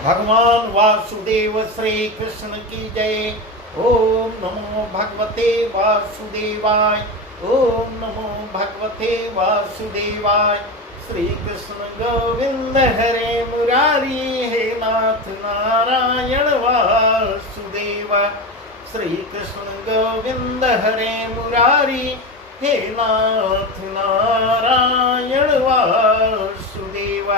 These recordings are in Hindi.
भगवान वासुदेव श्री कृष्ण की जय। ओम नमो भगवते वासुदेवाय। ओम नमो भगवते वासुदेवाय। श्री कृष्ण गोविंद हरे मुरारी, हे नाथ नारायण वासुदेव। श्री कृष्ण गोविंद हरे मुरारी, हे नाथ नारायण वासुदेव।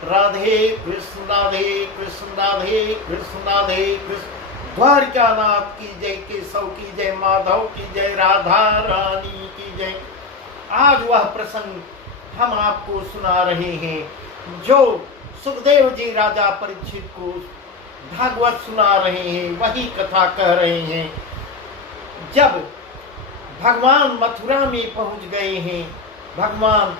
राधे कृष्ण राधे कृष्ण राधे कृष्ण राधे कृष्ण। द्वारकानाथ की जय, केशव की जय, माधव की जय, राधा रानी की जय। आज वह प्रसंग हम आपको सुना रहे हैं जो सुखदेव जी राजा परीक्षित को भागवत सुना रहे हैं, वही कथा कह रहे हैं। जब भगवान मथुरा में पहुंच गए हैं, भगवान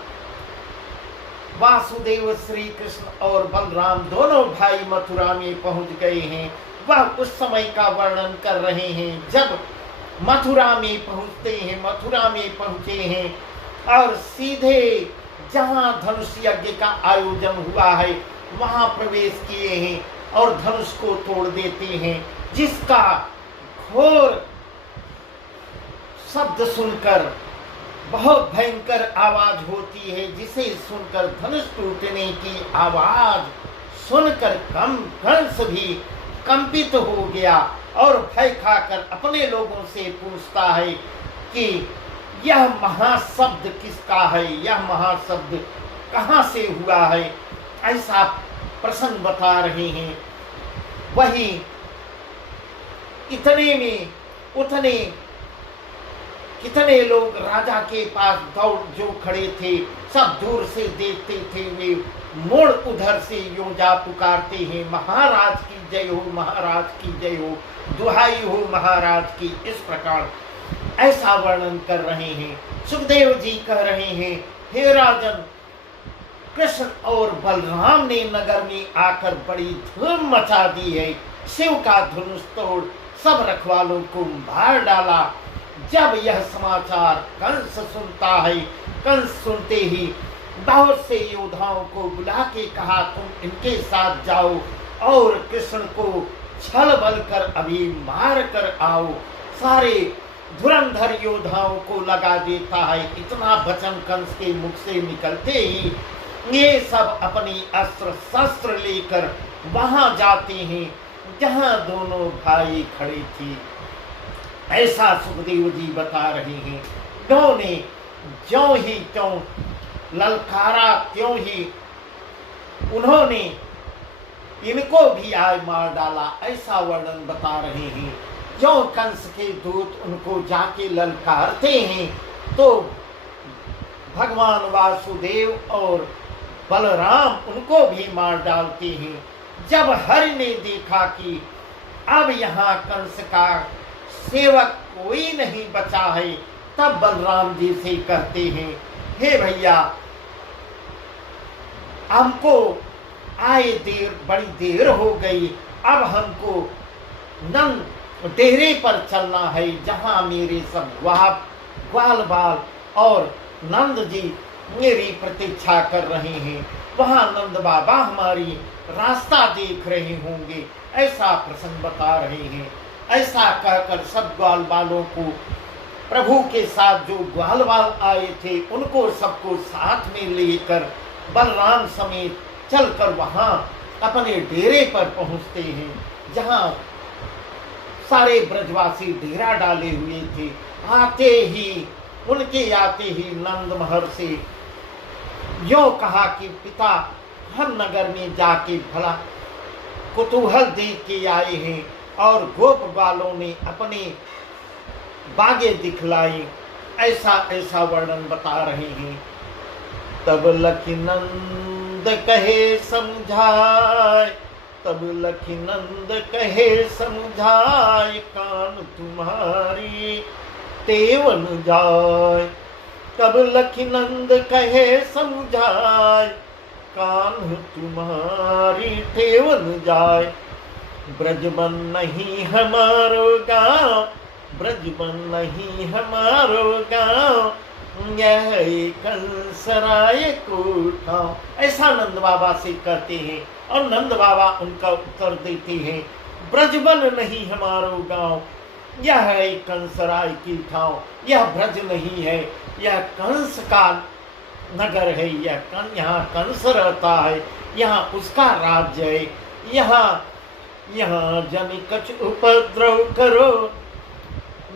वासुदेव श्री कृष्ण और बलराम दोनों भाई मथुरा में पहुंच गए हैं, वह उस समय का वर्णन कर रहे हैं। जब मथुरा में पहुंचते हैं, मथुरा में पहुंचे हैं और सीधे जहां धनुष यज्ञ का आयोजन हुआ है वहां प्रवेश किए हैं और धनुष को तोड़ देते हैं, जिसका घोर शब्द सुनकर बहुत भयंकर आवाज होती है, जिसे सुनकर धनुष टूटने की आवाज सुनकर कंस भी कंपित हो गया और भय खाकर अपने लोगों से पूछता है कि यह महाशब्द किसका है, यह महाशब्द कहाँ से हुआ है। ऐसा प्रसंग बता रहे हैं। वही इतने में उतने कितने लोग राजा के पास दौड़ जो खड़े थे, सब दूर से देखते थे। वे मोड़ उधर से यूं जा पुकारते हैं, महाराज की जय हो, महाराज की जय हो, दुहाई हो महाराज की। इस प्रकार ऐसा वर्णन कर रहे हैं। सुखदेव जी कह रहे हैं, हे राजन, कृष्ण और बलराम ने नगर में आकर बड़ी धूम मचा दी है। शिव का धनुष तोड़ सब रखवालों को मार डाला। जब यह समाचार कंस सुनता है, कंस सुनते ही बहुत से योद्धाओं को बुला के कहा, तुम इनके साथ जाओ और कृष्ण को छल बल कर अभी मार कर आओ। सारे धुरंधर योद्धाओं को लगा देता है। इतना वचन कंस के मुख से निकलते ही ये सब अपनी अस्त्र शस्त्र लेकर वहां जाते हैं जहां दोनों भाई खड़े थे। ऐसा सुखदेव जी बता रहे हैं। क्यों ने ज्यों ही क्यों ललकारा, त्यों ही उन्होंने इनको भी आज मार डाला, ऐसा वर्णन बता रहे हैं। जो कंस के दूत उनको जाके ललकारते हैं तो भगवान वासुदेव और बलराम उनको भी मार डालते हैं। जब हरि ने देखा कि अब यहाँ कंस का सेवक कोई नहीं बचा है, तब बलराम जी से कहते हैं, हे भैया, हमको आए बड़ी देर हो गई। अब हमको नंद डेरे पर चलना है, जहां मेरे सब ग्वाल बाल और नंद जी मेरी प्रतीक्षा कर रहे हैं। वहां नंद बाबा हमारी रास्ता देख रहे होंगे। ऐसा प्रसंग बता रहे हैं। ऐसा कहकर सब ग्वाल बालों को, प्रभु के साथ जो ग्वाल बाल आए थे उनको सबको साथ में लेकर बलराम समेत चलकर वहां अपने डेरे पर पहुंचते हैं, जहां सारे ब्रजवासी डेरा डाले हुए थे। उनके आते ही नंद महर्षि यो कहा कि पिता, हम नगर में जाके भला कुतूहल देख के आए हैं और गोप बालों ने अपने बागे दिखलाई। ऐसा ऐसा वर्णन बता रहे हैं। तब लखनंद कहे समझाए, तब लखनंद कहे समझाए, कान तुम्हारी तेवन जाए। तब लखनंद कहे समझाए, कान तुम्हारी तेवन जाए। ब्रजबन नहीं हमारो गाँव, ब्रजबन नहीं हमारो गाँव, यह कंसराय को उठाओ, ऐसा नंद बाबा से कहते हैं। और नंद बाबा उनका उत्तर देते हैं, ब्रजबन नहीं हमारो गांव, यह है कंसराय की ठाव। यह ब्रज नहीं है, यह कंस का नगर है, यहाँ कंस रहता है, यहाँ उसका राज्य है। यहाँ जन कछ उपद्रव करो,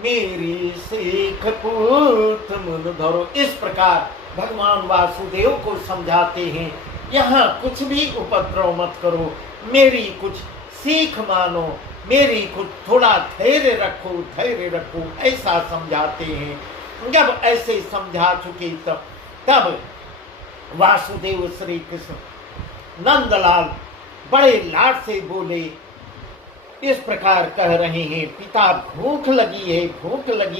मेरी सीख पूत मुन धरो। इस प्रकार भगवान वासुदेव को समझाते हैं, यहाँ कुछ भी उपद्रव मत करो, मेरी कुछ सीख मानो, मेरी कुछ थोड़ा धैर्य रखो, ऐसा समझाते हैं। जब ऐसे समझा चुके तब वासुदेव श्री कृष्ण नंदलाल बड़े लाड से बोले, इस प्रकार कह रहे हैं, पिता भूख लगी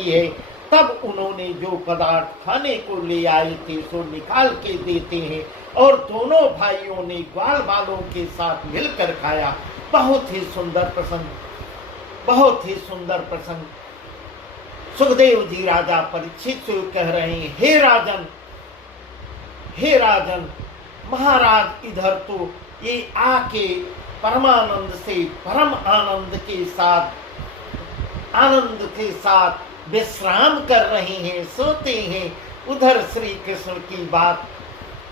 है। तब उन्होंने जो पदार्थ खाने को ले आए थे सो निकाल के देते हैं, और दोनों भाइयों ने ग्वाल बालों के साथ मिलकर खाया। बहुत ही सुंदर प्रसंग। सुखदेव जी राजा परीक्षित से कह रहे हैं, हे राजन, महाराज इधर तो ये आके परमानंद से परम आनंद के साथ विश्राम कर रहे हैं, सोते हैं। उधर श्री कृष्ण की बात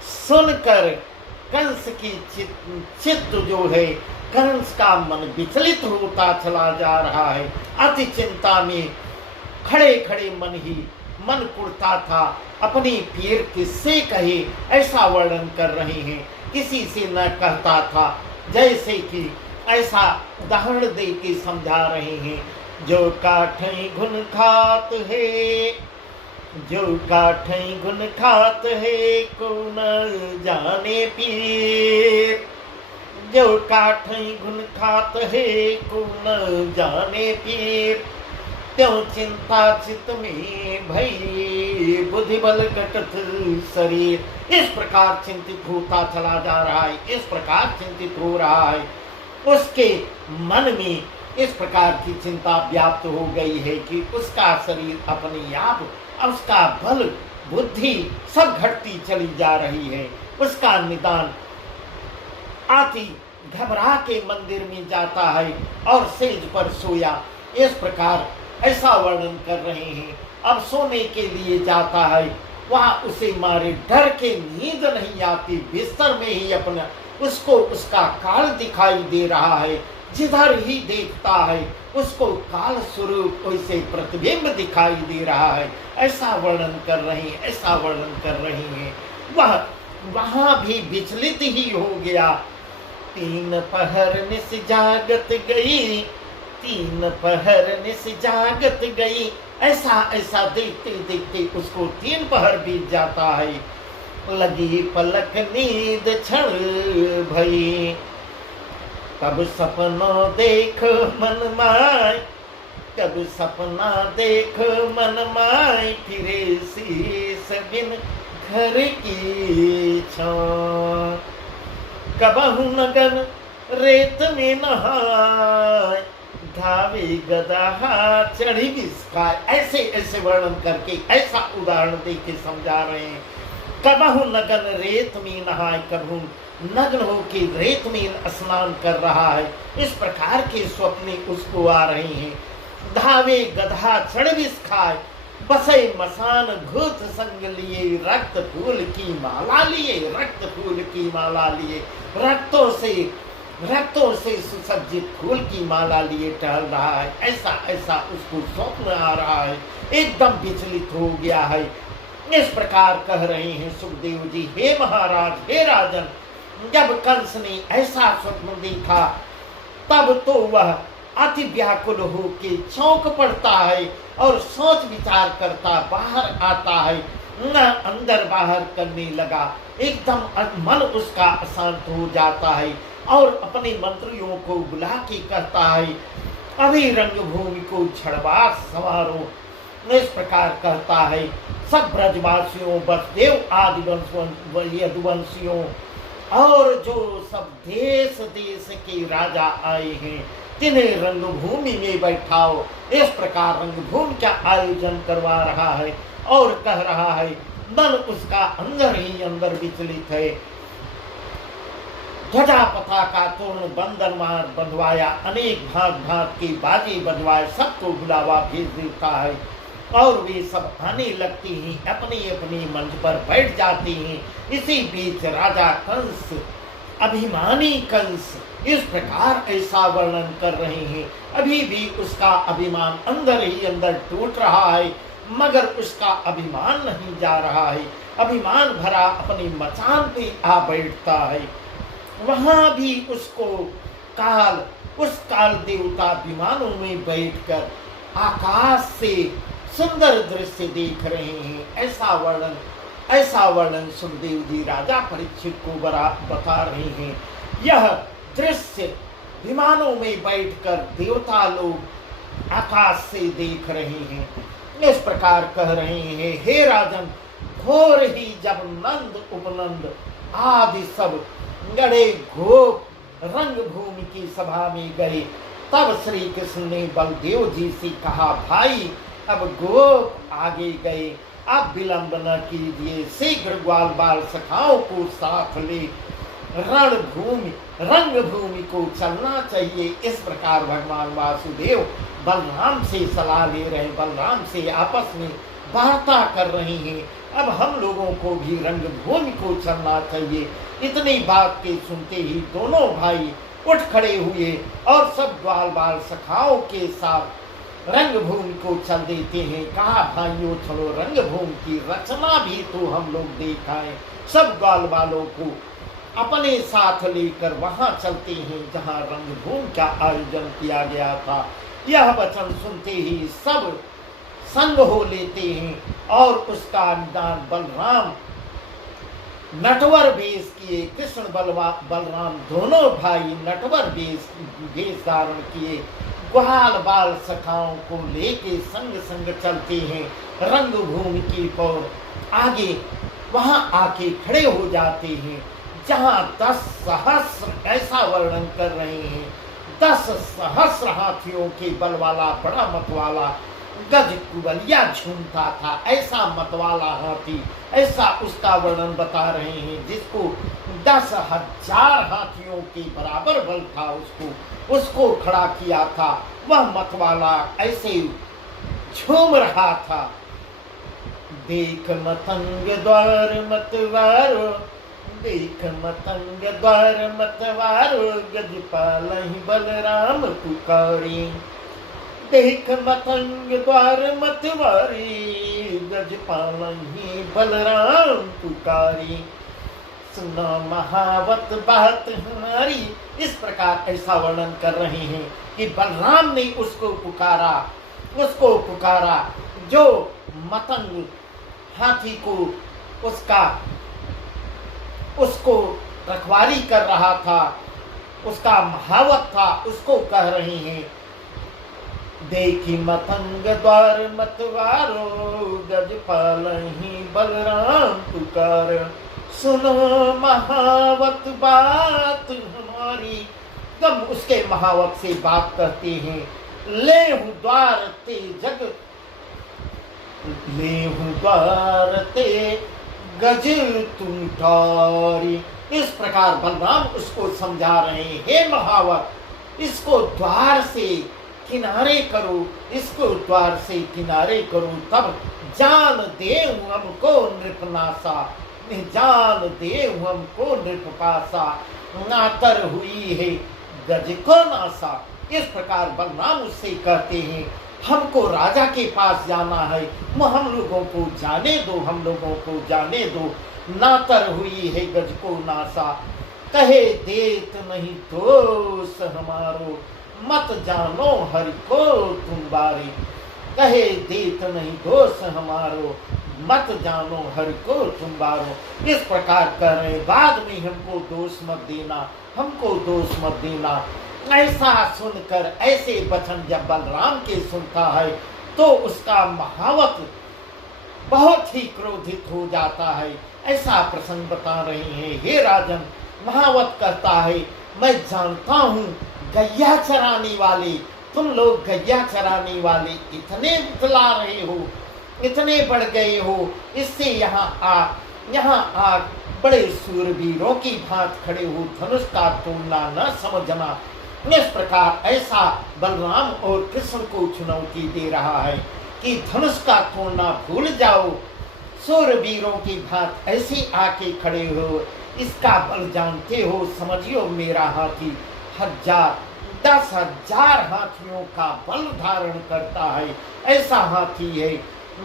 सुनकर कंस की चित्त जो है, कंस का मन विचलित होता चला जा रहा है। अति चिंता में खड़े मन कुड़ता था। अपनी पीर किससे कहे, ऐसा वर्णन कर रहे हैं। किसी से न कहता था, जैसे कि ऐसा उदाहरण दे के समझा रहे हैं। जो काठई घुन खात है, को न जाने पीर। जो काठई घुन खात है, को न जाने पीर। त्यों चिंता चित में भई, बुद्धि बल घटत शरीर। इस प्रकार चिंतित होता चला जा रहा है, इस प्रकार चिंतित हो रहा है। उसके मन में इस प्रकार की चिंता व्याप्त हो गई है कि उसका शरीर अपने आप, उसका बल बुद्धि सब घटती चली जा रही है। उसका निदान आती घबरा के मंदिर में जाता है और सेज पर सोया। इस प्रकार ऐसा वर्णन कर रहे हैं। अब सोने के लिए जाता है, वहां उसे मारे डर के नींद नहीं आती। बिस्तर में ही अपना उसको उसका काल दिखाई दे रहा है। जिधर ही देखता है उसको काल स्वरूप वैसे प्रतिबिंब दिखाई दे रहा है। ऐसा वर्णन कर रहे हैं। वह वहां भी विचलित ही हो गया। 3 पहर निस जागत गई। ऐसा देखते उसको 3 पहर बीत जाता है। लगी पलक नींद क्षण भई, तब सपना देख मन माय, फिरे शीस बिन घर की छां। कबहु नगन रेत में नहाय, धावे गदा चढ़ी बिस्काय। ऐसे वर्णन करके ऐसा उदाहरण दे के समझा रहे हैं। कबहु नगन रेत में नहाय, कबहु नग्न होके रेत में स्नान कर रहा है। इस प्रकार के स्वप्न उसको आ रहे हैं। धावे गधा चढ़ बिस्काय, बसे मसान घूत संग लिए, रक्त फूल की माला लिए, रक्तों से सुसज्जित फूल की माला लिए टहल रहा है। ऐसा उसको स्वप्न आ रहा है। एकदम विचलित हो गया है। इस प्रकार कह रहे हैं सुखदेव जी, हे महाराज, हे राजन, जब कंस ने ऐसा स्वप्न देखा तब तो वह अति व्याकुल होके चौंक पड़ता है और सोच विचार करता बाहर आता है, न अंदर बाहर करने लगा। एकदम मन उसका अशांत हो जाता है और अपने मंत्रियों को बुला के कहता है, अभी रंगभूमि को छड़वा संवारो। इस प्रकार कहता है। सब ब्रजवासियों, वसुदेव आदि यदुवंशियों और जो सब देश के राजा आए हैं, तिन्हें रंगभूमि में बैठाओ। इस प्रकार रंगभूमि का आयोजन करवा रहा है। और कह रहा है, मन उसका अंदर ही अंदर विचलित है। ध्वजा पताका तोरण बंदर मार बंधवाया, अनेक भांत भांत की बाजी बजवाए, सबको बुलावा भेज देता है और वे सब आने लगती हैं, अपनी अपनी मंच पर बैठ जाती हैं। इसी बीच राजा कंस, अभिमानी कंस इस प्रकार ऐसा वर्णन कर रहे हैं। अभी भी उसका अभिमान अंदर ही अंदर टूट रहा है, मगर उसका अभिमान नहीं जा रहा है। अभिमान भरा अपनी मचान पे आ बैठता है। वहां भी उसको उस काल देवता विमानों में बैठकर आकाश से सुंदर दृश्य देख रहे हैं। ऐसा वर्णन सुखदेव जी राजा परीक्षित को बता रहे हैं। यह दृश्य विमानों में बैठकर देवता लोग आकाश से देख रहे हैं। इस प्रकार कह रहे हैं, हे राजन, घोर ही जब नंद उपनंद आदि सब गड़े गोप रंग भूमि की सभा में गए, तब श्री कृष्ण ने बलदेव जी से कहा, भाई अब गोप आगे गए, अब विलंब न कीजिए, शीघ्र ग्वाल बाल सखाओं को साथ ले रंग भूमि को चलना चाहिए। इस प्रकार भगवान वासुदेव बलराम से सलाह ले रहे, बलराम से आपस में वार्ता कर रहे हैं। अब हम लोगों को भी रंग भूमि को चलना चाहिए। इतनी बात के सुनते ही दोनों भाई उठ खड़े हुए और सब ग्वाल बाल सखाओं के साथ रंग भूमि को चल देते हैं। कहा, भाइयों चलो रंग भूमि की रचना भी तो हम लोग देखाएं। सब ग्वाल बालों को अपने साथ लेकर वहां चलते हैं जहां रंग भूमि का आयोजन किया गया था। यह वचन सुनते ही सब संग हो लेते हैं और उसका निदान बलराम नटवर वेश किए, कृष्ण बलराम दोनों भाई नटवर वेश धारण किए, ग्वाल बाल सखाओं को लेके संग संग चलते हैं रंग भूमि की ओर। आगे वहां आके खड़े हो जाते हैं जहां 10 सहस्र, ऐसा वर्णन कर रहे हैं, 10 सहस्र हाथियों के बल वाला बड़ा मत वाला गज कुबलिया झूमता था। ऐसा मतवाला हाथी, ऐसा उसका वर्णन बता रहे हैं, जिसको 10,000 हाथियों के बराबर बल था, उसको खड़ा किया था। वह मतवाला ऐसे झूम रहा था। देख मतंग द्वार मतवारो, देख मतंग द्वार मतवारो, गजपाल बलराम पुकारी। देख मतंग द्वार मतवारी, गजपाल बलराम पुकारी। सुनो महावत बात हमारी। इस प्रकार ऐसा वर्णन कर रहे हैं कि बलराम ने उसको पुकारा जो मतंग हाथी को उसको रखवाली कर रहा था, उसका महावत था, उसको कह रहे हैं, देखी मतंग द्वार मतवारो, गजपाल बलराम पुकार। सुनो महावत बात हमारी। तब उसके महावत से बात करते हैं, लेहु द्वार ते गज तुम ठारी। इस प्रकार बलराम उसको समझा रहे हैं, हे महावत, इसको द्वार से किनारे करो, इसको द्वार से किनारे करो, तब जान दे हमको नृपनासा, जान दे हमको नृपपासा, नातर हुई है गज को नासा। इस प्रकार बलराम उससे कहते हैं, हमको राजा के पास जाना है, हम लोगों को जाने दो, हम लोगों को जाने दो। नातर हुई है गज को नासा, कहे देत नहीं दोष हमारो, मत जानो हरि को तुम बारी। कहे देत नहीं दोष हमारो, मत जानो हरि को तुम बारो। इस प्रकार कर रहे, बाद में हमको दोष मत देना, हमको दोष मत देना। ऐसा सुनकर ऐसे वचन जब बलराम के सुनता है तो उसका महावत बहुत ही क्रोधित हो जाता है। ऐसा प्रसंग बता रहे हैं, हे राजन, महावत कहता है, मैं जानता हूँ गैया चराने वाले, तुम लोग गैया चराने वाले इतने बतला रहे हो, इतने बढ़ गए हो, इससे यहाँ आ बड़े सूरवीरों की भांत खड़े हो, धनुष का तोड़ना न समझना। इस प्रकार ऐसा बलराम और कृष्ण को चुनौती दे रहा है कि धनुष का तोड़ना भूल जाओ, सूरवीरों की भांत ऐसे आके खड़े हो, इसका बल जानते हो, समझियो मेरा हाथी 10,000 हाथियों का बल धारण करता है, ऐसा हाथी है।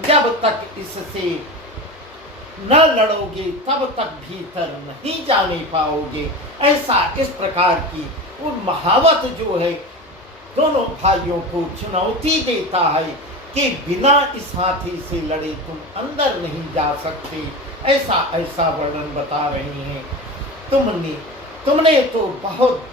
जब तक इससे न लड़ोगे तब तक भीतर नहीं जाने पाओगे। ऐसा इस प्रकार की वो महावत जो है दोनों भाइयों को चुनौती देता है कि बिना इस हाथी से लड़े तुम अंदर नहीं जा सकते। ऐसा वर्णन बता रहे हैं। तुमने तो बहुत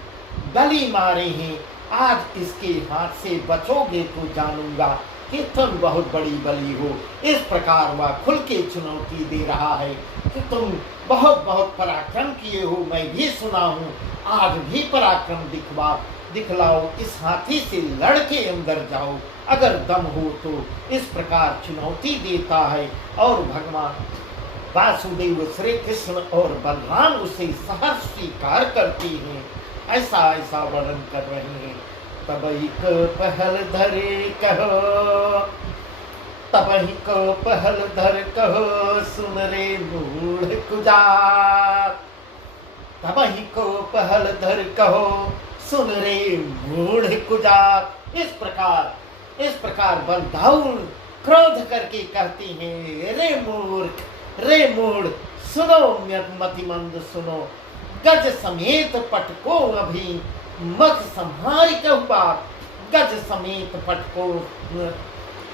बलि मारे हैं, आज इसके हाथ से बचोगे तो जानूंगा कि तुम बहुत बड़ी बलि हो। इस प्रकार वह खुल के चुनौती दे रहा है कि तुम बहुत पराक्रम किए हो, मैं भी सुना हूँ, आज भी पराक्रम दिखलाओ, इस हाथी से लड़ के अंदर जाओ, अगर दम हो तो। इस प्रकार चुनौती देता है और भगवान वासुदेव श्री कृष्ण और बलराम उसे सहर्ष स्वीकार करते हैं। ऐसा वर्णन कर रहे हैं। तबहि को पहल धरे कहो, तबहि को पहल धर कहो, सुन रे मूढ़ कुजात। तबहि को पहल धर कहो, सुन रे मूढ़ कुजात। इस प्रकार बलदाऊन क्रोध करके कहते हैं, रे मूढ़ सुनो, मतिमंद सुनो, गज समेत पटको अभी, मत संहार कहू बात। गज समेत पटको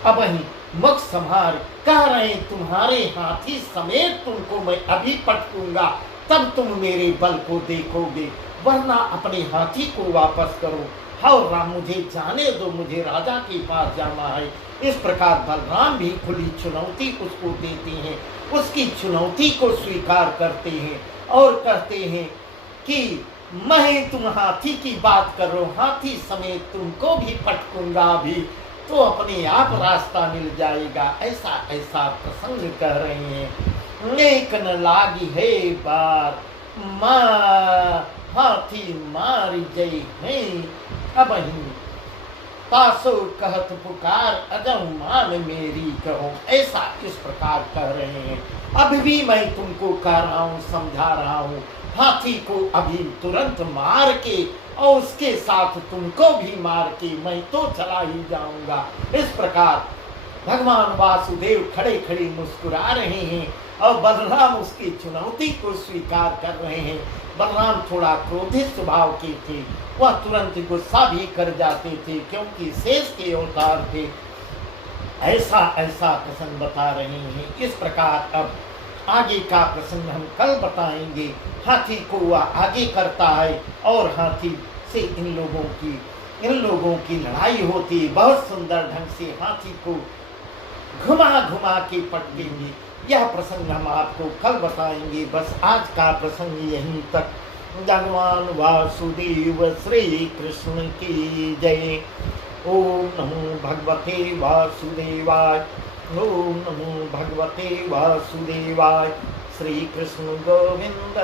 अबही, मुख संहार कह रहे, तुम्हारे हाथी समेत तुमको मैं अभी पटकूंगा, तब तुम मेरे बल को देखोगे, वरना अपने हाथी को वापस करो। हाउ राम, मुझे जाने दो, मुझे राजा के पास जाना है। इस प्रकार बलराम भी खुली चुनौती उसको देते हैं, उसकी चुनौती को स्वीकार करते हैं और कहते हैं कि मैं तुम हाथी की बात कर रहा हूँ, हाथी समेत तुमको भी पटकूंगा भी, तो अपने आप रास्ता मिल जाएगा। ऐसा प्रसंग कह रहे हैं। नेक न लागी है बार, हाथी मारी जय है अबही, तासो कहत पुकार अजम मान मेरी कहो। ऐसा इस प्रकार कह रहे हैं। अभी भी मैं तुमको कह रहा हूँ, समझा रहा हूँ, हाथी को अभी तुरंत मार के और उसके साथ तुमको भी मार के मैं तो चला ही जाऊंगा। इस प्रकार भगवान वासुदेव खड़े खड़े मुस्कुरा रहे हैं और बलराम उसकी चुनौती को स्वीकार कर रहे हैं। बलराम थोड़ा क्रोधित स्वभाव के थे, वह तुरंत गुस्सा भी कर जाते थे क्योंकि शेष के अवतार थे। ऐसा प्रसंग बता रहे हैं। इस प्रकार अब आगे का प्रसंग हम कल बताएंगे। हाथी को वह आगे करता है और हाथी से इन लोगों की लड़ाई होती है। बहुत सुंदर ढंग से हाथी को घुमा के पटकेंगे। यह प्रसंग हम आपको कल बताएंगे। बस आज का प्रसंग यहीं तक। भगवान वासुदेव श्री कृष्ण की जय। ओम नमो भगवते वासुदेवाय। ओम नमो भगवते वासुदेवाय। श्री कृष्ण गोविंद।